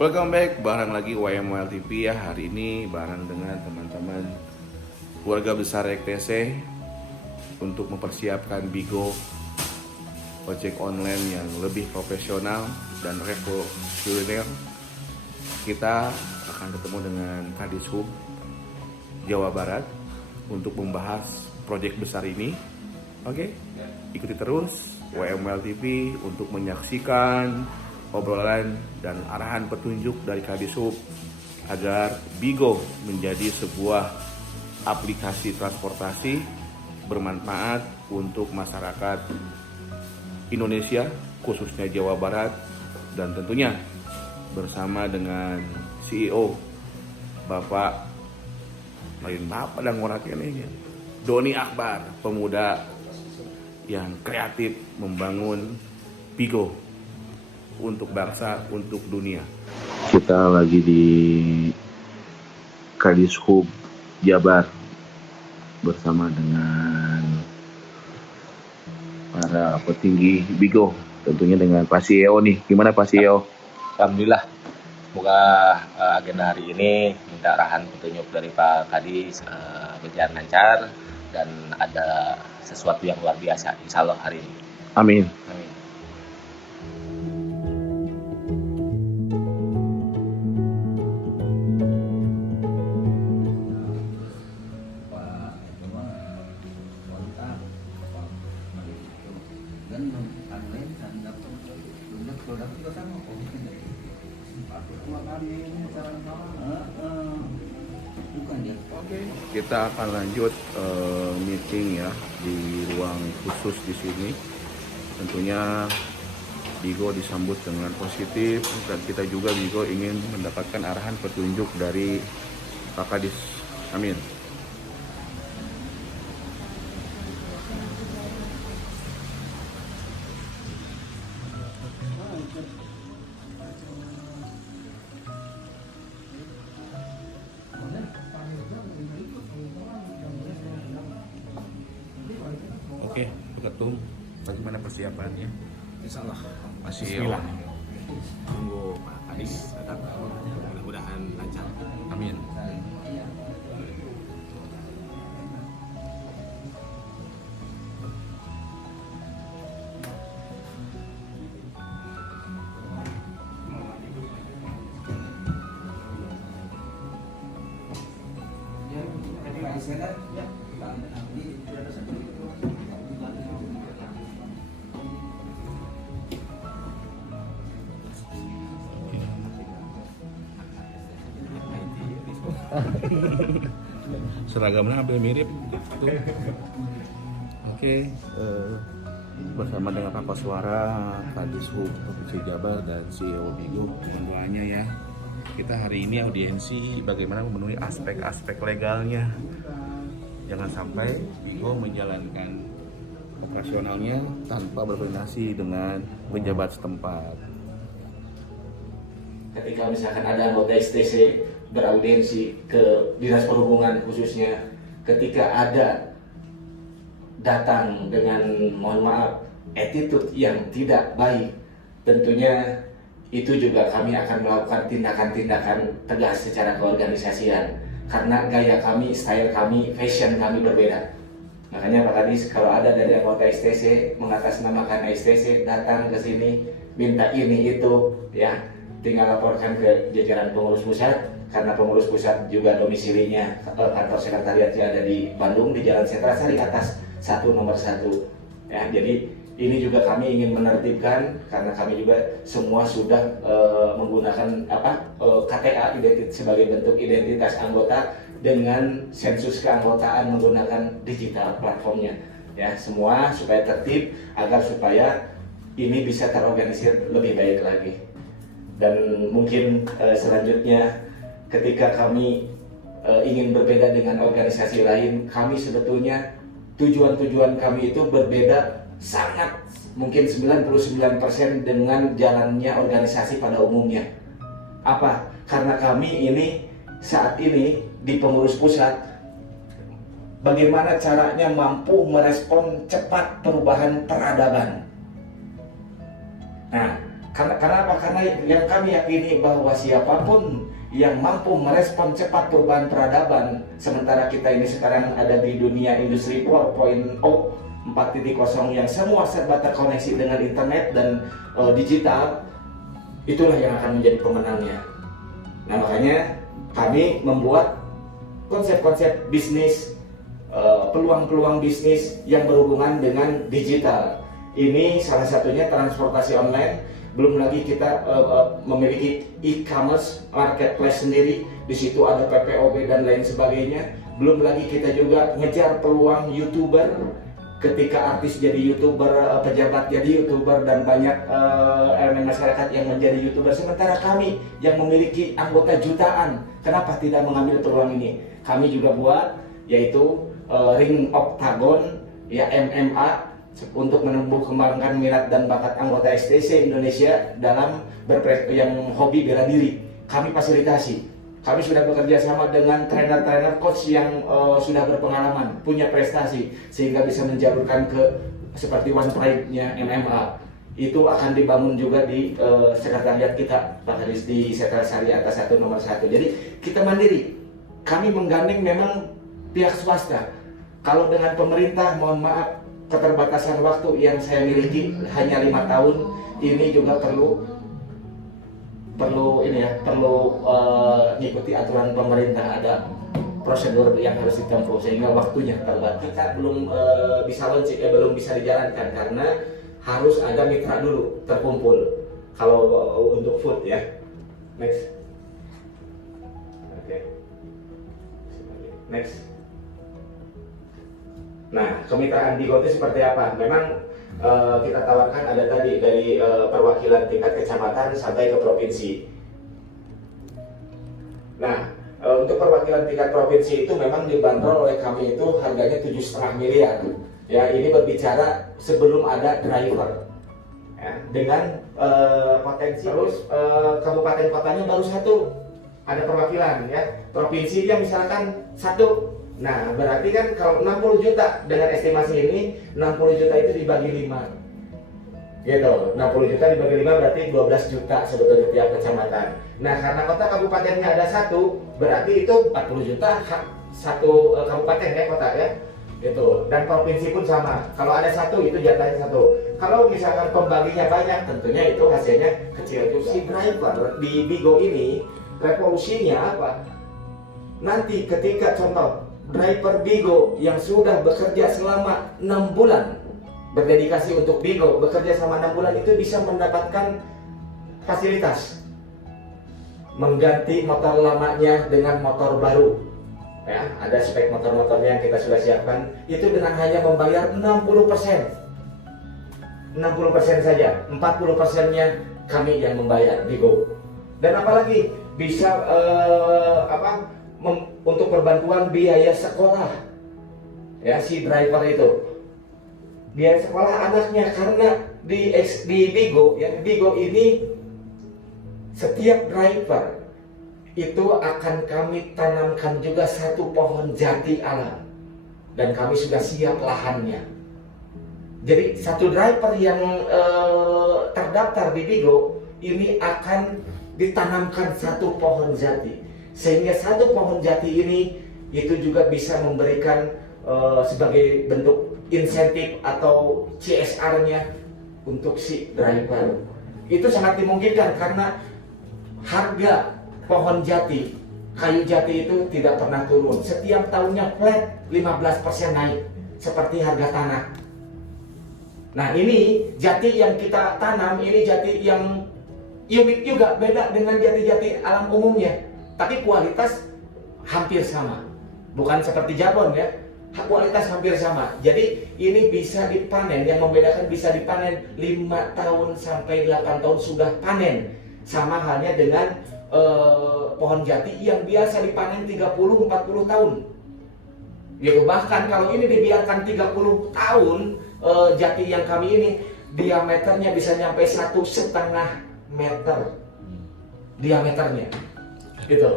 Welcome back, bareng lagi YMWL TV ya. Hari ini bareng dengan teman-teman keluarga besar EKTC untuk mempersiapkan Bigo ojek online yang lebih profesional dan revolusioner. Kita akan ketemu dengan Kadishub Jawa Barat untuk membahas proyek besar ini. Oke, ikuti terus YMWL TV untuk menyaksikan obrolan dan arahan petunjuk dari Kadishub agar Bigo menjadi sebuah aplikasi transportasi bermanfaat untuk masyarakat Indonesia, khususnya Jawa Barat, dan tentunya bersama dengan CEO Bapak lain Bapak dan ngoraknya nih, Doni Akbar, pemuda yang kreatif membangun Bigo untuk bangsa, untuk dunia. Kita lagi di Kadishub Jabar bersama dengan para petinggi Bigo, tentunya dengan Pak CEO nih. Gimana Pak CEO? Alhamdulillah, semoga agenda hari ini minta arahan petunjuk dari Pak Kadis berjalan lancar dan ada sesuatu yang luar biasa insya Allah hari ini. Amin. Amin. Oke, kita akan lanjut meeting ya di ruang khusus di sini. Tentunya Bigo disambut dengan positif dan kita juga Bigo ingin mendapatkan arahan petunjuk dari Pak Kadis. Amin. Oke, Pak Ketum, bagaimana persiapannya? Insya Allah Masih Bismillah. Tunggu Pak Kadis datang, mudah-mudahan lancar. Amin. Seragamnya hampir mirip tuh. Oke, bersama dengan Pak Koswara, Kadishub Provinsi Jabar dan CEO Bigo, mohon doanya ya. Kita hari ini audiensi bagaimana memenuhi aspek-aspek legalnya. Jangan sampai Bigo menjalankan operasionalnya tanpa berkoordinasi dengan pejabat setempat. Ketika misalkan ada anggota STC beraudiensi ke Dinas Perhubungan khususnya, ketika ada datang dengan mohon maaf attitude yang tidak baik, tentunya itu juga kami akan melakukan tindakan-tindakan tegas secara keorganisasian karena gaya kami, style kami, fashion kami berbeda. Makanya Pak Kadis, kalau ada dari anggota STC mengatasnamakan STC datang ke sini minta ini itu ya, tinggal laporkan ke jajaran pengurus pusat, karena pengurus pusat juga domisilinya kantor sekretariatnya ada di Bandung di Jalan Sentrasari atas 1 nomor 1 ya. Jadi ini juga kami ingin menertibkan karena kami juga semua sudah menggunakan KTA sebagai bentuk identitas anggota dengan sensus keanggotaan menggunakan digital platformnya ya, semua supaya tertib agar supaya ini bisa terorganisir lebih baik lagi. Dan mungkin selanjutnya ketika kami ingin berbeda dengan organisasi lain, kami sebetulnya tujuan-tujuan kami itu berbeda sangat, mungkin 99% dengan jalannya organisasi pada umumnya. Apa? Karena kami ini saat ini di pengurus pusat, bagaimana caranya mampu merespon cepat perubahan peradaban. Nah, Karena apa? Karena yang kami yakini bahwa siapapun yang mampu merespon cepat perubahan peradaban, sementara kita ini sekarang ada di dunia industri 4.0, 4.0 yang semua serba terkoneksi dengan internet dan digital, itulah yang akan menjadi pemenangnya. Nah, makanya kami membuat konsep-konsep bisnis, peluang-peluang bisnis yang berhubungan dengan digital. Ini salah satunya transportasi online. Belum lagi kita memiliki e-commerce marketplace sendiri. Di situ ada PPOB dan lain sebagainya. Belum lagi kita juga ngejar peluang YouTuber. Ketika artis jadi YouTuber, pejabat jadi YouTuber, dan banyak elemen masyarakat yang menjadi YouTuber. Sementara kami yang memiliki anggota jutaan, kenapa tidak mengambil peluang ini? Kami juga buat, yaitu ring oktagon, ya MMA, untuk menumbuh kembangkan minat dan bakat anggota STC Indonesia dalam yang hobi bela diri. Kami fasilitasi. Kami sudah bekerja sama dengan trainer-trainer coach yang sudah berpengalaman, punya prestasi, sehingga bisa menjalurkan ke seperti One Pride-nya MMA. Itu akan dibangun juga di sekretariat kita, Pak Haris, di Sekretariat Atas 1 nomor 1. Jadi kita mandiri. Kami menggandeng memang pihak swasta. Kalau dengan pemerintah, mohon maaf, keterbatasan waktu yang saya miliki hanya 5 tahun, ini juga perlu mengikuti aturan pemerintah, ada prosedur yang harus ditempuh sehingga waktunya terbatas. Kita belum belum bisa dijalankan karena harus ada mitra dulu terkumpul. Kalau untuk food ya, next, oke, next. Nah, kemitraan Bigo itu seperti apa? Memang kita tawarkan ada tadi dari perwakilan tingkat kecamatan sampai ke provinsi. Nah, untuk perwakilan tingkat provinsi itu memang dibanderol oleh kami itu harganya 7,5 miliar. Ya, ini berbicara sebelum ada driver. Ya, dengan potensi terus kabupaten kotanya baru 1 ada perwakilan, ya. Provinsinya misalkan 1. Nah, berarti kan kalau 60 juta dengan estimasi ini, 60 juta itu dibagi 5. Gitu, 60 juta dibagi 5 berarti 12 juta sebetulnya tiap kecamatan. Nah, karena kota kabupatennya ada 1, berarti itu 40 juta satu kabupaten ya, kota ya. Gitu. Dan provinsi pun sama. Kalau ada 1 itu jatahnya 1. Kalau misalkan pembaginya banyak, tentunya itu hasilnya kecil juga. Si driver di Bigo ini revolusinya apa? Nanti ketika contoh driver Bigo yang sudah bekerja selama 6 bulan, berdedikasi untuk Bigo, bekerja selama 6 bulan itu bisa mendapatkan fasilitas mengganti motor lamanya dengan motor baru. Ya, ada spek motor-motornya yang kita sudah siapkan, itu dengan hanya membayar 60%. 60% saja, 40%-nya kami yang membayar Bigo. Dan apalagi bisa untuk perbantuan biaya sekolah, ya, si driver itu, biaya sekolah anaknya, karena di Bigo, ya, Bigo ini setiap driver itu akan kami tanamkan juga 1 pohon jati alam, dan kami sudah siap lahannya. Jadi 1 driver yang terdaftar di Bigo ini akan ditanamkan 1 pohon jati. Sehingga 1 pohon jati ini itu juga bisa memberikan sebagai bentuk insentif atau CSR-nya untuk si driver. Itu sangat dimungkinkan karena harga pohon jati, kayu jati itu tidak pernah turun. Setiap tahunnya flat 15% naik, seperti harga tanah. Nah, ini jati yang kita tanam, ini jati yang unik juga, beda dengan jati-jati alam umumnya. Tapi kualitas hampir sama, bukan seperti Jabon ya, kualitas hampir sama. Jadi ini bisa dipanen, yang membedakan bisa dipanen 5 tahun sampai 8 tahun sudah panen. Sama halnya dengan pohon jati yang biasa dipanen 30-40 tahun. Gitu. Bahkan kalau ini dibiarkan 30 tahun, jati yang kami ini diameternya bisa nyampe 1,5 meter diameternya. Gitu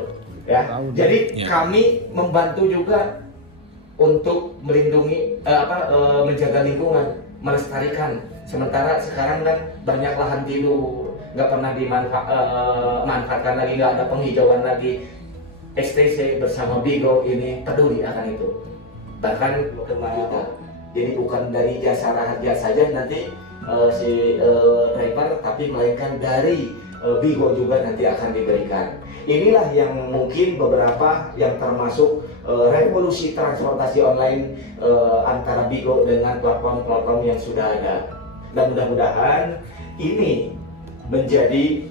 ya. Jadi kami membantu juga untuk melindungi menjaga lingkungan, melestarikan. Sementara sekarang kan banyak lahan tidur, nggak pernah dimanfaatkan lagi, nggak ada penghijauan lagi. STC bersama Bigo ini peduli akan itu, bahkan kelanjutan. Jadi bukan dari jasa raharja saja nanti si driver, tapi melainkan dari Bigo juga nanti akan diberikan. Inilah yang mungkin beberapa yang termasuk revolusi transportasi online antara Bigo dengan platform-platform yang sudah ada. Dan mudah-mudahan ini menjadi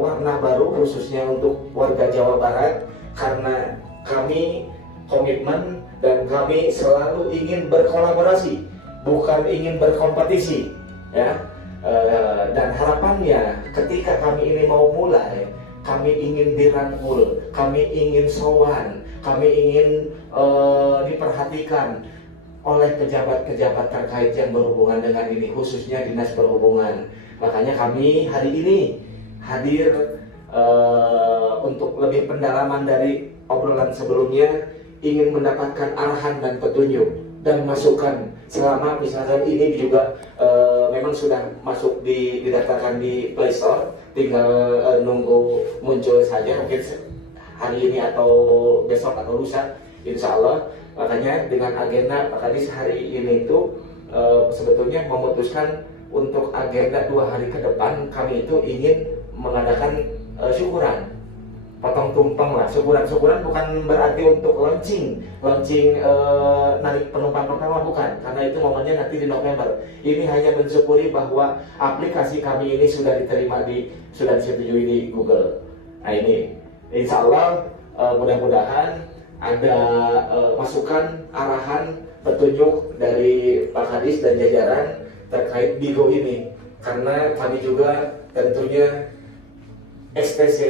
warna baru khususnya untuk warga Jawa Barat, karena kami komitmen dan kami selalu ingin berkolaborasi, bukan ingin berkompetisi, ya. Dan harapannya ketika kami ini mau mulai, kami ingin dirangkul, kami ingin sowan, kami ingin diperhatikan oleh pejabat-pejabat terkait yang berhubungan dengan ini, khususnya Dinas Perhubungan. Makanya kami hari ini hadir untuk lebih pendalaman dari obrolan sebelumnya, ingin mendapatkan arahan dan petunjuk dan masukan. Selama misalkan ini juga memang sudah masuk didaftarkan di Play Store, tinggal nunggu muncul saja, mungkin hari ini atau besok atau lusa, insya Allah. Makanya dengan agenda Pak Kadis hari ini itu sebetulnya memutuskan untuk agenda 2 hari ke depan, kami itu ingin mengadakan syukuran, potong tumpeng lah. Syukuran bukan berarti untuk launching narik penumpang pertama, bukan, karena itu momennya nanti di November. Ini hanya mensyukuri bahwa aplikasi kami ini sudah diterima sudah disetujui di Google. Nah ini insya Allah mudah-mudahan ada masukan, arahan, petunjuk dari Pak Kadis dan jajaran terkait Bigo ini, karena kami juga tentunya STC,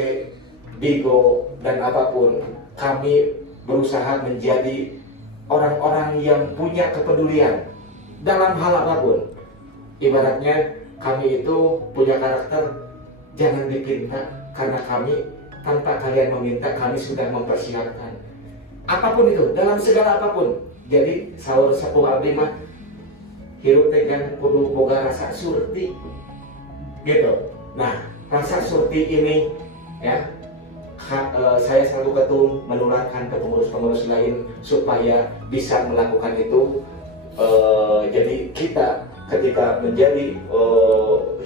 Bigo, dan apapun, kami berusaha menjadi orang-orang yang punya kepedulian dalam hal apapun. Ibaratnya kami itu punya karakter, jangan dipinta, karena kami tanpa kalian meminta, kami sudah mempersiapkan apapun itu, dalam segala apapun. Jadi sahur sepuh abdi mah hirup tegan kudu boga rasa surti gitu. Nah, rasa surti ini ya, saya selalu ketum menularkan ke pengurus-pengurus lain supaya bisa melakukan itu. Jadi kita ketika menjadi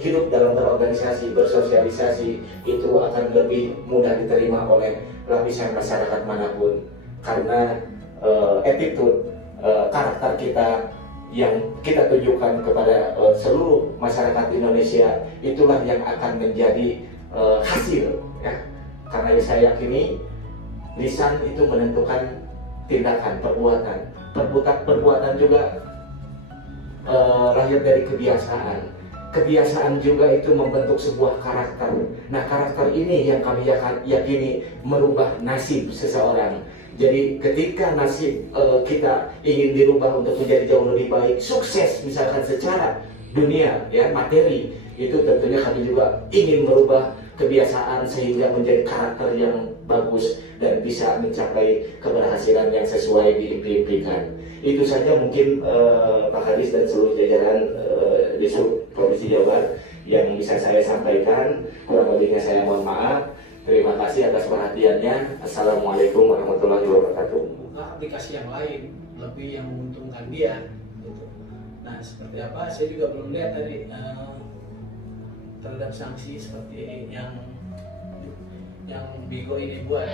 hidup dalam berorganisasi, bersosialisasi, itu akan lebih mudah diterima oleh lapisan masyarakat manapun, karena attitude, karakter kita yang kita tunjukkan kepada seluruh masyarakat Indonesia, itulah yang akan menjadi hasil, ya. Karena saya yakini lisan itu menentukan tindakan, perbuatan juga lahir dari kebiasaan juga itu membentuk sebuah karakter. Nah, karakter ini yang kami yakini merubah nasib seseorang. Jadi ketika nasib kita ingin dirubah untuk menjadi jauh lebih baik, sukses misalkan secara dunia, ya, materi, itu tentunya kami juga ingin merubah kebiasaan sehingga menjadi karakter yang bagus dan bisa mencapai keberhasilan yang sesuai diimpikan. Itu saja mungkin Pak Kadis dan seluruh jajaran di Provinsi Jawa Barat yang bisa saya sampaikan. Kurang lebihnya saya mohon maaf. Terima kasih atas perhatiannya. Assalamualaikum warahmatullahi wabarakatuh. Buka aplikasi yang lain lebih yang menguntungkan dia. Gitu. Nah, seperti apa? Saya juga belum lihat tadi terhadap sanksi seperti yang Bigo ini buat.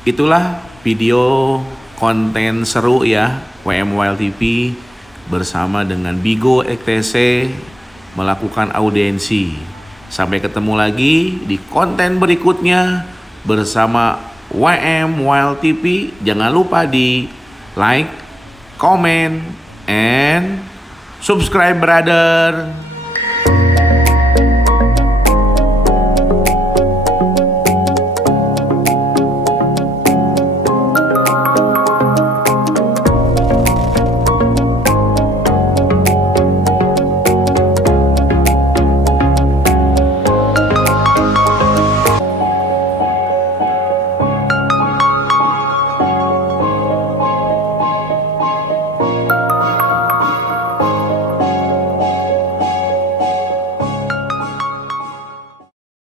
Itulah video konten seru ya, WM Wild TV bersama dengan Bigo ETC melakukan audiensi. Sampai ketemu lagi di konten berikutnya bersama WM Wild TV. Jangan lupa di like, comment, and subscribe brother.